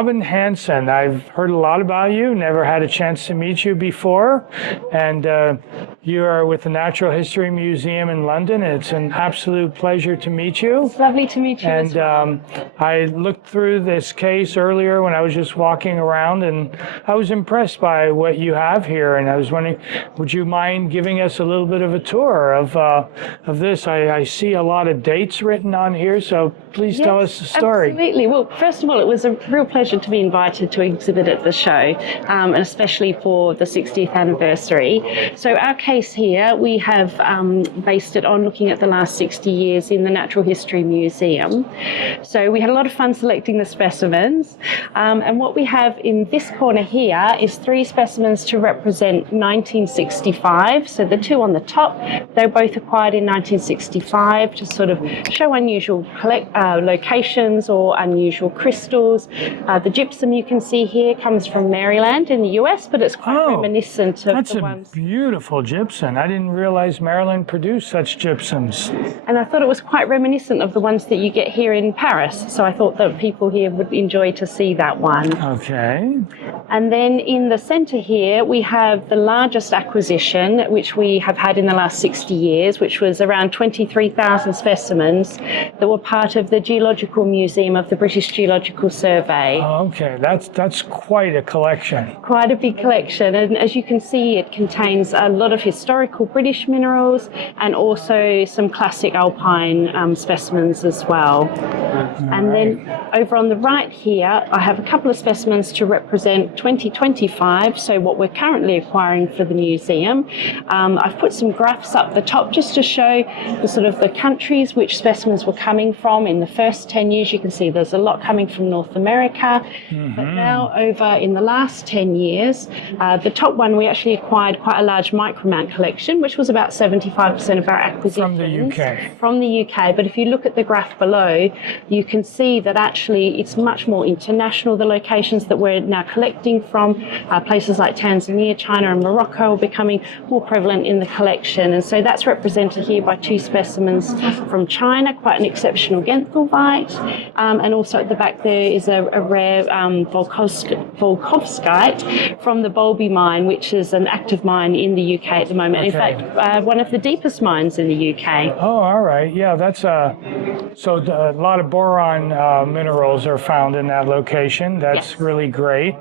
Robin Hansen. I've heard a lot about you, never had a chance to meet you before, and you are with the Natural History Museum in London. It's an absolute pleasure to meet you. It's lovely to meet you as well. And I looked through this case earlier when I was just walking around, and I was impressed by what you have here, and I was wondering, would you mind giving us a little bit of a tour of this? I see a lot of dates written on here, so please tell us the story. Absolutely. Well, first of all, it was a real pleasure to be invited to exhibit at the show, and especially for the 60th anniversary. So our case here, we have based it on looking at the last 60 years in the Natural History Museum. So we had a lot of fun selecting the specimens, and what we have in this corner here is 3 specimens to represent 1965. So the 2 on the top, they're both acquired in 1965 to sort of show unusual locations or unusual crystals. The gypsum you can see here comes from Maryland in the US, but it's quite reminiscent of the ones. That's a beautiful gypsum. I didn't realize Maryland produced such gypsums. And I thought it was quite reminiscent of the ones that you get here in Paris. So I thought that people here would enjoy to see that one. Okay. And then in the center here, we have the largest acquisition, which we have had in the last 60 years, which was around 23,000 specimens that were part of the Geological Museum of the British Geological Survey. Okay, that's quite a collection. Quite a big collection, and as you can see, it contains a lot of historical British minerals and also some classic alpine specimens as well. And then over on the right here, I have a couple of specimens to represent 2025, so what we're currently acquiring for the museum. I've put some graphs up the top just to show the sort of the countries which specimens were coming from in the first 10 years. You can see there's a lot coming from North America, but now over in the last 10 years, the top one we actually acquired quite a large micromount collection, which was about 75% of our acquisitions. From the UK. From the UK, but if you look at the graph below, you can see that actually it's much more international. The locations that we're now collecting from, places like Tanzania, China and Morocco are becoming more prevalent in the collection, and so that's represented here by 2 specimens from China, quite an exceptional genthelite, and also at the back there is a rare volkovskite from the Bolby mine, which is an active mine in the UK at the moment. In fact, one of the deepest mines in the UK. Oh, all right. Yeah, that's a lot of boron minerals are found in that location. That's really great.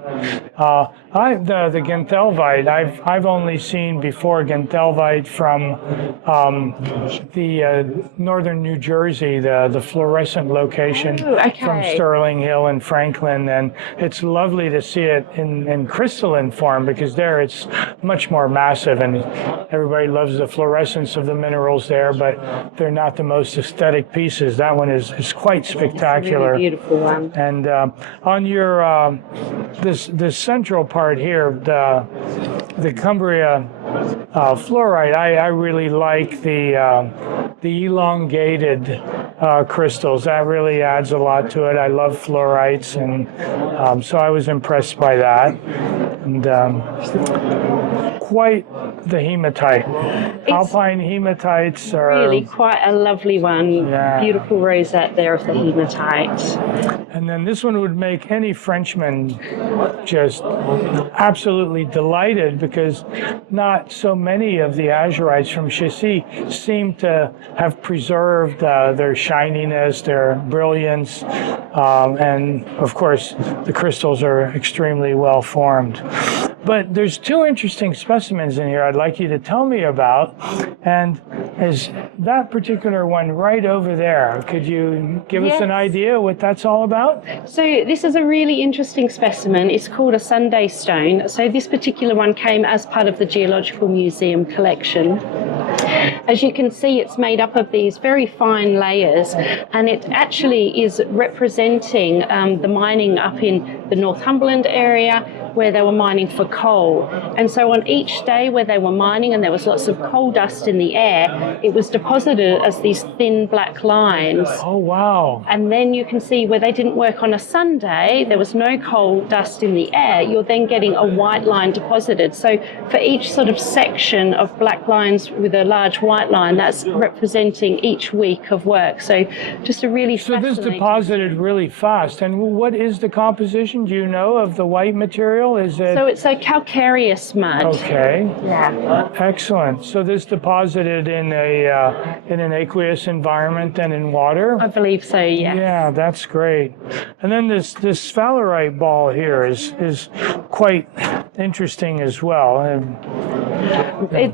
The genthelvite, I've only seen before genthelvite from the northern New Jersey, the fluorescent location from Sterling Hill and Franklin, and it's lovely to see it in crystalline form, because there it's much more massive, and everybody loves the fluorescence of the minerals there, but they're not the most aesthetic pieces. That one is quite spectacular. It's a really beautiful one. And on your this central part here, the Cumbria fluorite, I really like the elongated crystals. That really adds a lot to it. I love fluorites, and so I was impressed by that. And quite the hematite. Alpine hematites are really quite a lovely one. Yeah. Beautiful rosette there of the hematite. And then this one would make any Frenchman just absolutely delighted, because not so many of the azurites from Chissy seem to have preserved their shininess, their brilliance, and of course the crystals are extremely well formed. But there's 2 interesting specimens in here I'd like you to tell me about, and is that particular one right over there. Could you give us an idea what that's all about? So this is a really interesting specimen. It's called a Sunday stone. So this particular one came as part of the Geological Museum collection. As you can see, it's made up of these very fine layers, and it actually is representing the mining up in the Northumberland area, where they were mining for coal. And so on each day where they were mining and there was lots of coal dust in the air, it was deposited as these thin black lines. Oh, wow. And then you can see where they didn't work on a Sunday, there was no coal dust in the air, you're then getting a white line deposited. So for each sort of section of black lines with a large white line, that's representing each week of work. So just a really So this fascinating... deposited really fast. And what is the composition, do you know, of the white material? Is it... So it's a calcareous mud. Okay. Yeah. Excellent. So this deposited in an aqueous environment and in water? I believe so, yeah. Yeah, that's great. And then this sphalerite ball here is quite interesting as well.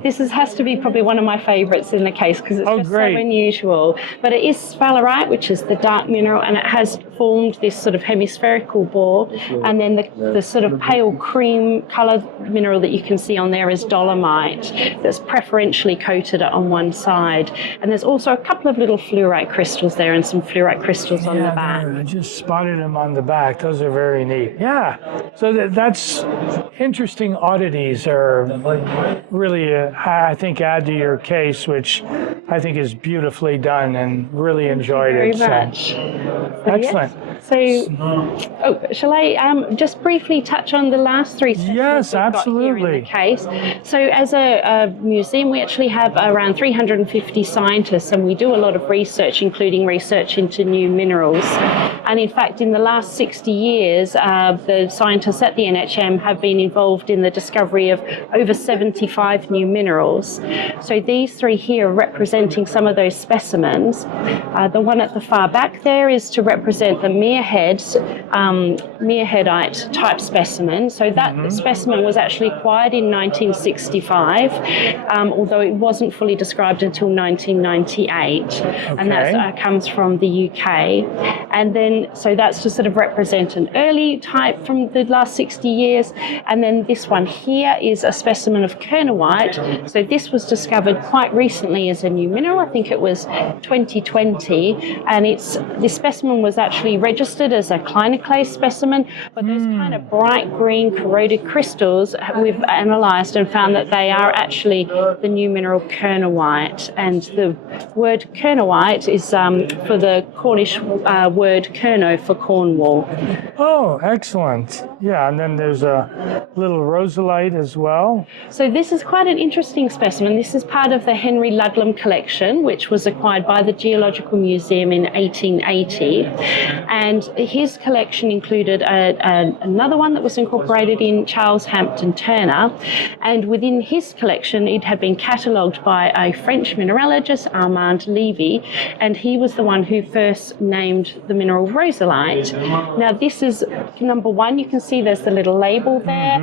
This has to be probably one of my favourites in the case because it's just great. so unusual. But it is sphalerite, which is the dark mineral, and it has formed this sort of hemispherical ball. And then the sort of pale cream coloured mineral that you can see on there is dolomite that's preferentially coated on one side. And there's also a couple of little fluorite crystals there and some fluorite crystals on the back. I just spotted them on the back. Those are very neat. Yeah. So that's interesting oddities are really, I think, add to your case, which I think is beautifully done and really enjoyed it. Very much. Excellent. So, shall I just briefly touch on the last three sessions Yes, we've got here in the case? So, as a museum, we actually have around 350 scientists, and we do a lot of research, including research into new minerals. And in fact, in the last 60 years, the scientists at the NHM have been involved in the discovery of over 75 new minerals. So these three here are representing some of those specimens. The one at the far back there is to represent the meerheadite type specimen. So that specimen was actually acquired in 1965, although it wasn't fully described until 1998. Okay. And that comes from the UK. And then, so that's to sort of represent an early type from the last 60 years. And then this one here is a specimen of kernowite. So this was discovered quite recently as a new mineral. I think it was 2020. And this specimen was actually registered as a clinoclase specimen, but those kind of bright green corroded crystals we've analysed and found that they are actually the new mineral kernowite. And the word kernowite is for the Cornish word kerno for Cornwall. Oh, excellent. Yeah, and then there's a little rosalite as well. So this is quite an interesting specimen. This is part of the Henry Ludlam collection, which was acquired by the Geological Museum in 1880. And his collection included another one that was incorporated in Charles Hampton Turner. And within his collection, it had been catalogued by a French mineralogist, Armand Levy, and he was the one who first named the mineral rosalite. Now, this is number one. You can see there's the little label there,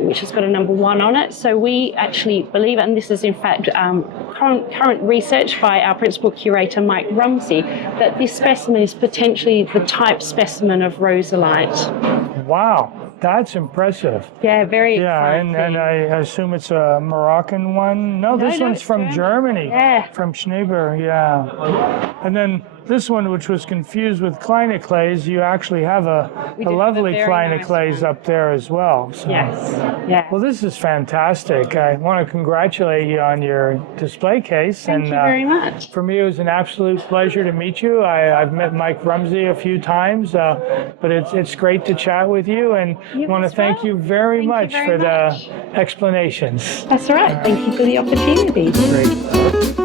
which has got a number one on it. So we actually believe, and this is in fact current research by our principal curator, Mike Rumsey, that this specimen is potentially the type specimen of rosalite. Wow. That's impressive. Yeah, very exciting. And I assume it's a Moroccan one? No, this one's from Germany. Yeah. From Schneeber, yeah. And then this one, which was confused with clinoclase, you actually have a lovely clinoclase up there as well. So. Yes. Yeah. Well, this is fantastic. I want to congratulate you on your display case. Thank you very much. For me, it was an absolute pleasure to meet you. I've met Mike Rumsey a few times, but it's great to chat with you, and I want to thank you very much for the explanations. That's all right. Thank you for the opportunity. Great.